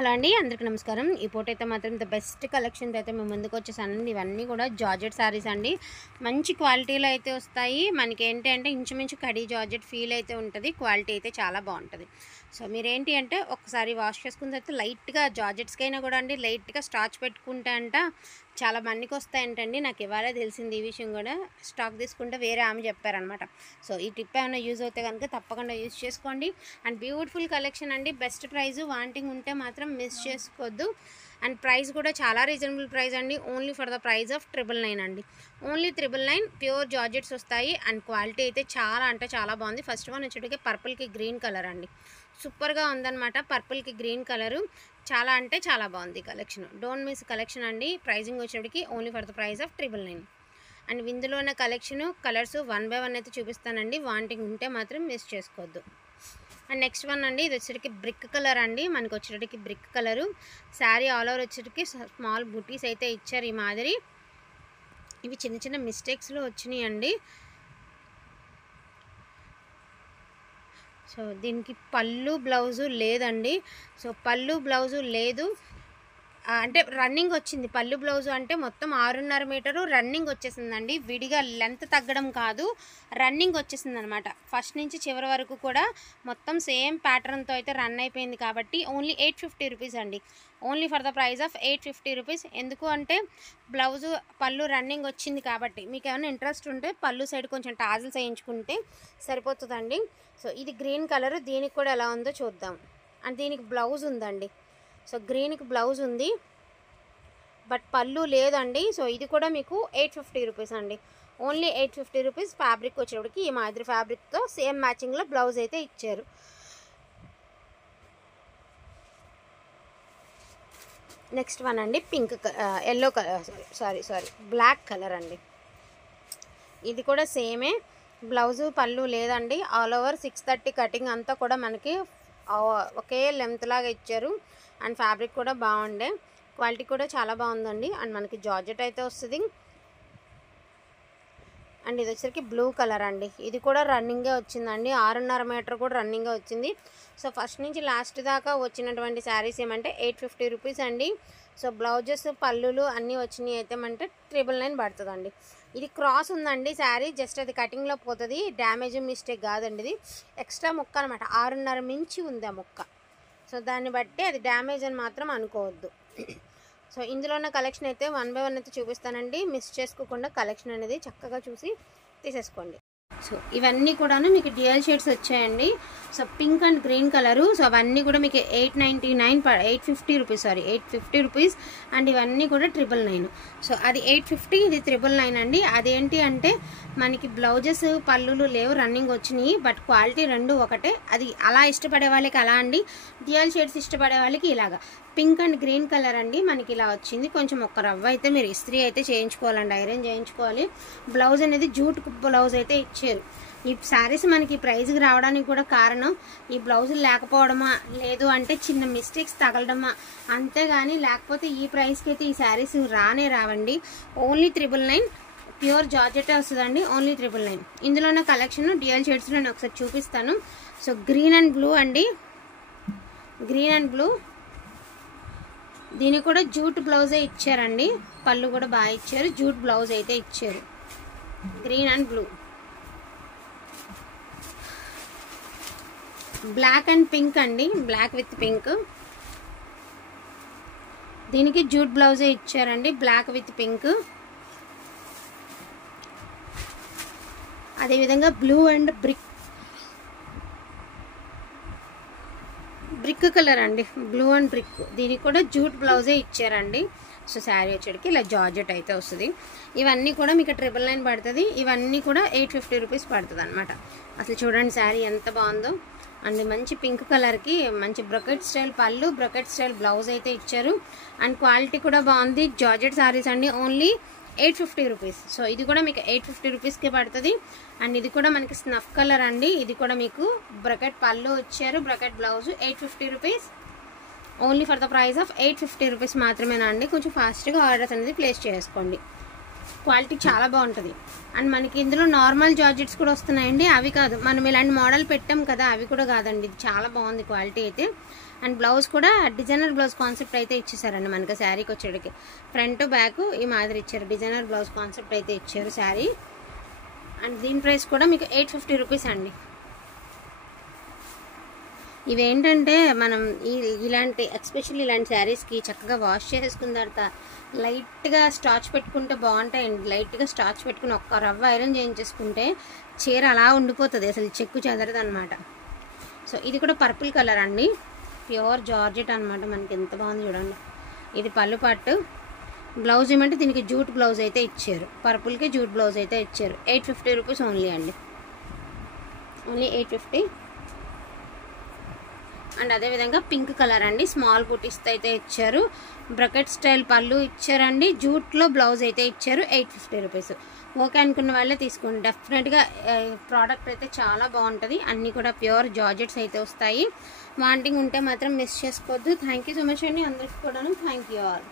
Hello అండి, అందరికీ నమస్కారం. ఈ పూట అయితే మాత్రం ద బెస్ట్ కలెక్షన్తో అయితే మేము ముందుకు వచ్చేసానండి. ఇవన్నీ కూడా జార్జెట్ శారీస్ అండి. మంచి క్వాలిటీలో అయితే వస్తాయి. మనకి ఏంటి అంటే ఇంచుమించు కడీ జార్జెట్ ఫీల్ అయితే ఉంటుంది. క్వాలిటీ అయితే చాలా బాగుంటుంది. సో మీరేంటి అంటే ఒకసారి వాష్ చేసుకున్న తర్వాత లైట్గా జార్జెట్స్కైనా కూడా అండి లైట్గా స్టార్చ్ పెట్టుకుంటే అంట చాలా మందికి వస్తాయంటండి. నాకు ఇవాళ తెలిసింది ఈ విషయం కూడా. స్టాక్ తీసుకుంటే వేరే ఆమె చెప్పారనమాట. సో ఈ టిప్ ఏమైనా యూజ్ అవుతే కనుక తప్పకుండా యూజ్ చేసుకోండి. అండ్ బ్యూటిఫుల్ కలెక్షన్ అండి. బెస్ట్ ప్రైస్, వాంటింగ్ ఉంటే మాత్రం మిస్ చేసుకోవద్దు. అండ్ ప్రైస్ కూడా చాలా రీజనబుల్ ప్రైస్ అండి. Only for the price of 999 అండి. ఓన్లీ 999 ప్యూర్ జార్జెట్స్ వస్తాయి. అండ్ క్వాలిటీ అయితే చాలా అంటే చాలా బాగుంది. ఫస్ట్ వన్ వచ్చేటికి పర్పుల్కి గ్రీన్ కలర్ అండి. సూపర్గా ఉందన్నమాట. పర్పుల్కి గ్రీన్ కలరు చాలా అంటే చాలా బాగుంది కలెక్షన్. డోంట్ మిస్ కలెక్షన్ అండి. ప్రైజింగ్ వచ్చేటికి only for the price of 999. And ఇందులో ఉన్న కలెక్షన్ కలర్స్ 1 by 1 అయితే చూపిస్తానండి. వాంటింగ్ ఉంటే మాత్రం మిస్ చేసుకోవద్దు. అండ్ నెక్స్ట్ వన్ అండి, ఇది వచ్చేటికి బ్రిక్ కలర్ అండి. మనకు వచ్చేటికి brick colour sari all over వచ్చేటికి స్మాల్ బుటీస్ అయితే ఇచ్చారు. ఈ మాదిరి ఇవి చిన్న చిన్న మిస్టేక్స్లో వచ్చినాయి అండి. సో దీనికి పళ్ళు బ్లౌజు లేదండి. సో పళ్ళు బ్లౌజు లేదు అంటే రన్నింగ్ వచ్చింది. పళ్ళు బ్లౌజు అంటే మొత్తం 6.5 మీటరు రన్నింగ్ వచ్చేసిందండి. విడిగా లెంత్ తగ్గడం కాదు, రన్నింగ్ వచ్చేసింది అనమాట. ఫస్ట్ నుంచి చివరి వరకు కూడా మొత్తం సేమ్ ప్యాటర్న్తో అయితే రన్ అయిపోయింది. కాబట్టి ఓన్లీ 850 రూపీస్ అండి. Only for the price of 850 rupees. ఎందుకు అంటే బ్లౌజు పళ్ళు రన్నింగ్ వచ్చింది కాబట్టి. మీకు ఏమైనా ఇంట్రెస్ట్ ఉంటే పళ్ళు సైడ్ కొంచెం టాజిల్స్ వేయించుకుంటే సరిపోతుందండి. సో ఇది గ్రీన్ కలర్. దీనికి కూడా ఎలా ఉందో చూద్దాం. అండ్ దీనికి బ్లౌజ్ ఉందండి. సో గ్రీన్కి బ్లౌజ్ ఉంది బట్ పళ్ళు లేదండి. సో ఇది కూడా మీకు 850 రూపీస్ అండి. Only 850 rupees. ఫ్యాబ్రిక్ వచ్చేటప్పటికి ఈ మాదిరి ఫ్యాబ్రిక్తో సేమ్ మ్యాచింగ్లో బ్లౌజ్ అయితే ఇచ్చారు. నెక్స్ట్ వన్ అండి, pink yellow colour sorry black colour అండి. ఇది కూడా సేమే. బ్లౌజు పళ్ళు లేదండి. ఆల్ ఓవర్ 630 కటింగ్ అంతా కూడా మనకి ఒకే లెంత్ లాగా ఇచ్చారు. అండ్ ఫ్యాబ్రిక్ కూడా బాగుండే, క్వాలిటీ కూడా చాలా బాగుందండి. అండ్ మనకి జార్జెట్ అయితే వస్తుంది. అండ్ ఇది వచ్చరికి బ్లూ కలర్ అండి. ఇది కూడా రన్నింగే వచ్చిందండి. 6.5 మీటర్ కూడా రన్నింగే వచ్చింది. సో ఫస్ట్ నుంచి లాస్ట్ దాకా వచ్చినటువంటి శారీస్ ఏమంటే 850 రూపీస్ అండి. సో బ్లౌజెస్ పళ్ళులు అన్నీ వచ్చినాయి అయితే అంటే 999 పడుతుందండి. ఇది క్రాస్ ఉందండి శారీ. జస్ట్ అది కటింగ్లో పోతుంది. డ్యామేజ్ మిస్టేక్ కాదండి. ఇది ఎక్స్ట్రా ముక్క అనమాట. 6.5 మించి ఉంది ఆ ముక్క. సో దాన్ని బట్టి అది డ్యామేజ్ అని మాత్రం అనుకోవద్దు. సో ఇందులో ఉన్న కలెక్షన్ అయితే 1 by 1 అయితే చూపిస్తానండి. మిస్ చేసుకోకుండా కలెక్షన్ అనేది చక్కగా చూసి తీసేసుకోండి. సో ఇవన్నీ కూడాను మీకు డ్యూయల్ షేడ్స్ వచ్చాయండి. So pink and green colour. So అవన్నీ కూడా మీకు 850 రూపీస్. అండ్ ఇవన్నీ కూడా 999. సో అది 850, ఇది 999 అండి. అదేంటి అంటే మనకి బ్లౌజెస్ పళ్ళులు లేవు, రన్నింగ్ వచ్చినాయి. బట్ క్వాలిటీ రెండు ఒకటే. అది అలా ఇష్టపడే వాళ్ళకి అలా అండి. డ్యూయల్ షేడ్స్ ఇష్టపడే వాళ్ళకి ఇలాగా పింక్ అండ్ గ్రీన్ కలర్ అండి. మనకి ఇలా వచ్చింది. కొంచెం ఒక రవ్వ అయితే మీరు ఇస్త్రీ అయితే చేయించుకోవాలండి, ఐరన్ చేయించుకోవాలి. బ్లౌజ్ అనేది జూట్ బ్లౌజ్ అయితే ఇచ్చారు. ఈ శారీస్ మనకి ప్రైజ్కి రావడానికి కూడా కారణం ఈ బ్లౌజులు లేకపోవడమా, లేదు అంటే చిన్న మిస్టేక్స్ తగలడమా, అంతేగాని లేకపోతే ఈ ప్రైస్కి అయితే ఈ శారీస్ రావండి. ఓన్లీ 999 ప్యూర్ జార్జెట్ వస్తుందండి. ఓన్లీ 999. ఇందులో ఉన్న కలెక్షన్ డ్యూయల్ షేడ్స్లో నేను ఒకసారి చూపిస్తాను. సో గ్రీన్ అండ్ బ్లూ అండి. Green and blue. దీనికి కూడా జూట్ బ్లౌజే ఇచ్చారండి. పళ్ళు కూడా బాగా ఇచ్చారు. జూట్ బ్లౌజ్ అయితే ఇచ్చారు. Green and blue. Black and pink అండి. Black with pink. దీనికి జూట్ బ్లౌజే ఇచ్చారండి. Black with pink. అదేవిధంగా బ్లూ అండ్ బ్రిక్ కలర్ అండి. Blue and brick. దీనికి కూడా జూట్ బ్లౌజే ఇచ్చారండి. సో శారీ వచ్చేటికి ఇలా జార్జెట్ అయితే వస్తుంది. ఇవన్నీ కూడా మీకు 999 పడుతుంది. ఇవన్నీ కూడా 850 రూపీస్ పడుతుంది అనమాట. అసలు చూడండి శారీ ఎంత బాగుందో. అండ్ మంచి పింక్ కలర్కి మంచి బ్రొకెట్ స్టైల్ పళ్ళు, బ్రొకెట్ స్టైల్ బ్లౌజ్ అయితే ఇచ్చారు. అండ్ క్వాలిటీ కూడా బాగుంది. జార్జెట్ శారీస్ అండి. Only 850 rupees. సో ఇది కూడా మీకు 850 రూపీస్కే పడుతుంది. అండ్ ఇది కూడా మనకి స్నఫ్ కలర్ అండి. ఇది కూడా మీకు బ్రకెట్ పళ్ళు వచ్చారు, bracket blouse. 850 rupees. Only for the price of 850 rupees మాత్రమేనా అండి. కొంచెం ఫాస్ట్గా ఆర్డర్స్ అనేది ప్లేస్ చేసుకోండి. క్వాలిటీ చాలా బాగుంటుంది. అండ్ మనకి ఇందులో నార్మల్ జార్జెట్స్ కూడా వస్తున్నాయండి. అవి కాదు, మనం ఇలాంటి మోడల్ పెట్టాం కదా, అవి కూడా కాదండి. ఇది చాలా బాగుంది క్వాలిటీ అయితే. అండ్ బ్లౌజ్ కూడా డిజైనర్ బ్లౌజ్ కాన్సెప్ట్ అయితే ఇచ్చేసారండి మనకి శారీకి వచ్చేటికి. ఫ్రంట్ బ్యాక్ ఈ మాదిరి ఇచ్చారు, డిజైనర్ బ్లౌజ్ కాన్సెప్ట్ అయితే ఇచ్చారు శారీ. అండ్ దీని ప్రైస్ కూడా మీకు 850 రూపీస్ అండి. ఇవేంటంటే మనం ఇలాంటి ఎస్పెషల్లీ ఇలాంటి శారీస్కి చక్కగా వాష్ చేసుకున్న తర్వాత లైట్గా స్టార్చ్ పెట్టుకుంటే బాగుంటాయండి. లైట్గా స్టార్చ్ పెట్టుకుని ఒక్క రవ్వ ఐరన్ చేయించేసుకుంటే చీర అలా ఉండిపోతుంది, అసలు చెక్కు చెదరదు అనమాట. సో ఇది కూడా పర్పుల్ కలర్ అండి, ప్యూర్ జార్జెట్ అనమాట. మనకి ఎంత బాగుంది చూడండి. ఇది పళ్ళు పట్టు. బ్లౌజ్ ఏమంటే దీనికి జూట్ బ్లౌజ్ అయితే ఇచ్చారు, పర్పుల్కి జూట్ బ్లౌజ్ అయితే ఇచ్చారు. 850 రూపీస్ ఓన్లీ అండి, ఓన్లీ 850. అండ్ అదేవిధంగా పింక్ కలర్ అండి, స్మాల్ బూటీస్తో అయితే ఇచ్చారు. బ్రకెట్ స్టైల్ పళ్ళు ఇచ్చారండి, జూట్లో బ్లౌజ్ అయితే ఇచ్చారు. 850 రూపీస్. ఓకే అనుకున్న వాళ్ళే తీసుకోండి. డెఫినెట్గా ప్రోడక్ట్ అయితే చాలా బాగుంటుంది. అన్నీ కూడా ప్యూర్ జార్జెట్స్ అయితే వస్తాయి. వాంటింగ్ ఉంటే మాత్రం మిస్ చేసుకోవద్దు. థ్యాంక్ యూ సో మచ్ అండి అందరికీ కూడాను. Thank you all.